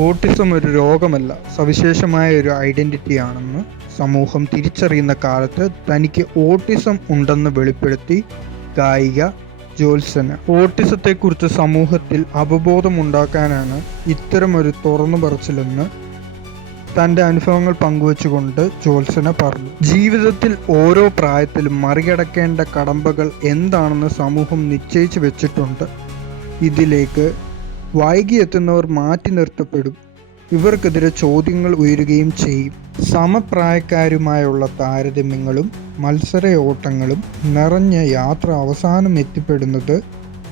Autism ഒരു രോഗമല്ല സവിശേഷമായ ഒരു ഐഡന്റിറ്റിയാണെന്ന് സമൂഹം തിരിച്ചറിയുന്ന കാലത്ത് തനിക്ക് ഓട്ടിസം ഉണ്ടെന്ന് വെളിപ്പെടുത്തി ഗായിക ജോത്സന ഓട്ടിസത്തെക്കുറിച്ച് സമൂഹത്തിൽ അവബോധമുണ്ടാക്കാനാണ് ഇത്തരമൊരു തുറന്നു പറച്ചിലെന്ന് തന്റെ അനുഭവങ്ങൾ പങ്കുവച്ചുകൊണ്ട് ജോത്സന പറഞ്ഞു. ജീവിതത്തിൽ ഓരോ പ്രായത്തിലും മറികടക്കേണ്ട കടമ്പകൾ എന്താണെന്ന് സമൂഹം നിശ്ചയിച്ചു വെച്ചിട്ടുണ്ട്. ഇതിലേക്ക് വൈകി എത്തുന്നവർ മാറ്റി നിർത്തപ്പെടും. ഇവർക്കെതിരെ ചോദ്യങ്ങൾ ഉയരുകയും ചെയ്യും. സമപ്രായക്കാരുമായുള്ള താരതമ്യങ്ങളും മത്സരയോട്ടങ്ങളും നിറഞ്ഞ യാത്ര അവസാനം എത്തിപ്പെടുന്നത്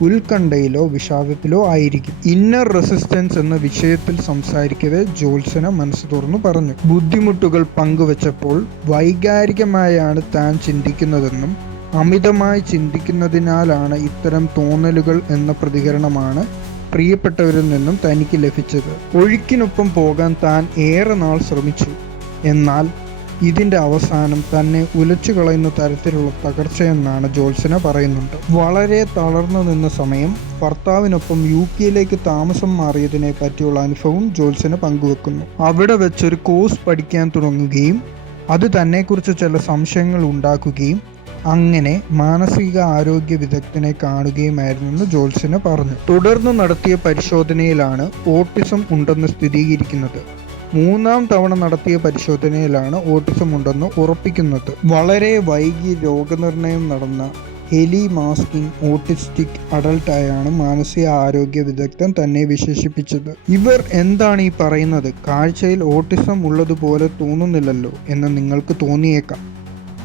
ഉത്കണ്ഠയിലോ വിഷാദത്തിലോ ആയിരിക്കും. ഇന്നർ റെസിസ്റ്റൻസ് എന്ന വിഷയത്തിൽ സംസാരിക്കവേ ജോത്സന മനസ്സ് തുറന്നു പറഞ്ഞു. ബുദ്ധിമുട്ടുകൾ പങ്കുവച്ചപ്പോൾ വൈകാരികമായാണ് താൻ ചിന്തിക്കുന്നതെന്നും അമിതമായി ചിന്തിക്കുന്നതിനാലാണ് ഇത്തരം തോന്നലുകൾ എന്ന പ്രതികരണമാണ് പ്രിയപ്പെട്ടവരിൽ നിന്നും തനിക്ക് ലഭിച്ചത്. ഒഴുക്കിനൊപ്പം പോകാൻ താൻ ഏറെ നാൾ ശ്രമിച്ചു. എന്നാൽ ഇതിന്റെ അവസാനം തന്നെ ഉലച്ചു കളയുന്ന തരത്തിലുള്ള തകർച്ചയെന്നാണ് ജോത്സന പറയുന്നുണ്ട്. വളരെ തളർന്നു നിന്ന സമയം ഭർത്താവിനൊപ്പം യു കെയിലേക്ക് താമസം മാറിയതിനെ പറ്റിയുള്ള അനുഭവം ജോത്സന പങ്കുവെക്കുന്നു. അവിടെ വെച്ചൊരു കോഴ്സ് പഠിക്കാൻ തുടങ്ങുകയും അത് തന്നെക്കുറിച്ച് ചില സംശയങ്ങൾ ഉണ്ടാക്കുകയും അങ്ങനെ മാനസിക ആരോഗ്യ വിദഗ്ധനെ കാണുകയുമായിരുന്നെന്ന് ജോത്സന പറഞ്ഞു. തുടർന്ന് നടത്തിയ പരിശോധനയിലാണ് ഓട്ടിസം ഉണ്ടെന്ന് സ്ഥിരീകരിക്കുന്നത്. മൂന്നാം തവണ നടത്തിയ പരിശോധനയിലാണ് ഓട്ടിസം ഉണ്ടെന്ന് ഉറപ്പിക്കുന്നത്. വളരെ വൈകി രോഗനിർണയം നടന്ന ഹെലി മാസ്കിംഗ് ഓട്ടിസ്റ്റിക് അഡൾട്ടായാണ് മാനസിക ആരോഗ്യ വിദഗ്ധൻ തന്നെ വിശേഷിപ്പിച്ചത്. ഇവർ എന്താണ് ഈ പറയുന്നത്? കാഴ്ചയിൽ ഓട്ടിസം ഉള്ളതുപോലെ തോന്നുന്നില്ലല്ലോ എന്ന് നിങ്ങൾക്ക് തോന്നിയേക്കാം.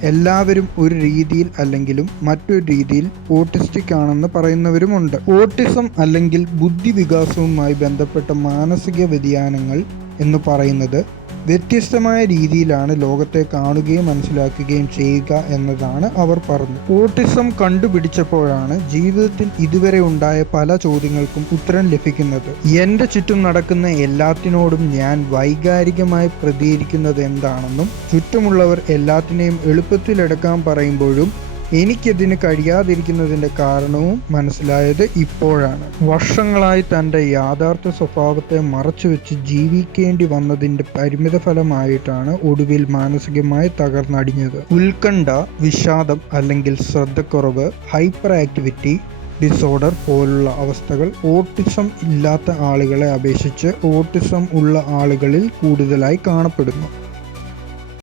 എല്ലാവരും ഒരു രീതിയിൽ അല്ലെങ്കിലും മറ്റൊരു രീതിയിൽ ഓട്ടിസ്റ്റിക് ആണെന്ന് പറയുന്നവരുമുണ്ട്. ഓട്ടിസം അല്ലെങ്കിൽ ബുദ്ധി വികാസവുമായി ബന്ധപ്പെട്ട മാനസിക വ്യതിയാനങ്ങൾ എന്ന് പറയുന്നത് വ്യത്യസ്തമായ രീതിയിലാണ് ലോകത്തെ കാണുകയും മനസ്സിലാക്കുകയും ചെയ്യുക എന്നതാണ് അവർ പറഞ്ഞു ഓട്ടിസം കണ്ടുപിടിച്ചപ്പോഴാണ് ജീവിതത്തിൽ ഇതുവരെ ഉണ്ടായ പല ചോദ്യങ്ങൾക്കും ഉത്തരം ലഭിക്കുന്നത്. എന്റെ ചുറ്റും നടക്കുന്ന എല്ലാത്തിനോടും ഞാൻ വൈകാരികമായി പ്രതികരിക്കുന്നത് എന്താണെന്നും ചുറ്റുമുള്ളവർ എല്ലാത്തിനെയും എളുപ്പത്തിലെടുക്കാൻ പറയുമ്പോഴും എനിക്കതിന് കഴിയാതിരിക്കുന്നതിന്റെ കാരണവും മനസ്സിലായത് ഇപ്പോഴാണ്. വർഷങ്ങളായി തന്റെ യാഥാർത്ഥ്യ സ്വഭാവത്തെ മറച്ചുവെച്ച് ജീവിക്കേണ്ടി വന്നതിന്റെ പരിമിത ഫലമായിട്ടാണ് ഒടുവിൽ മാനസികമായി തകർന്നടിഞ്ഞത്. ഉത്കണ്ഠ വിഷാദം അല്ലെങ്കിൽ ശ്രദ്ധക്കുറവ് ഹൈപ്പർ ആക്ടിവിറ്റി ഡിസോർഡർ പോലുള്ള അവസ്ഥകൾ ഓട്ടിസം ഇല്ലാത്ത ആളുകളെ അപേക്ഷിച്ച് ഓട്ടിസം ഉള്ള ആളുകളിൽ കൂടുതലായി കാണപ്പെടുന്നു.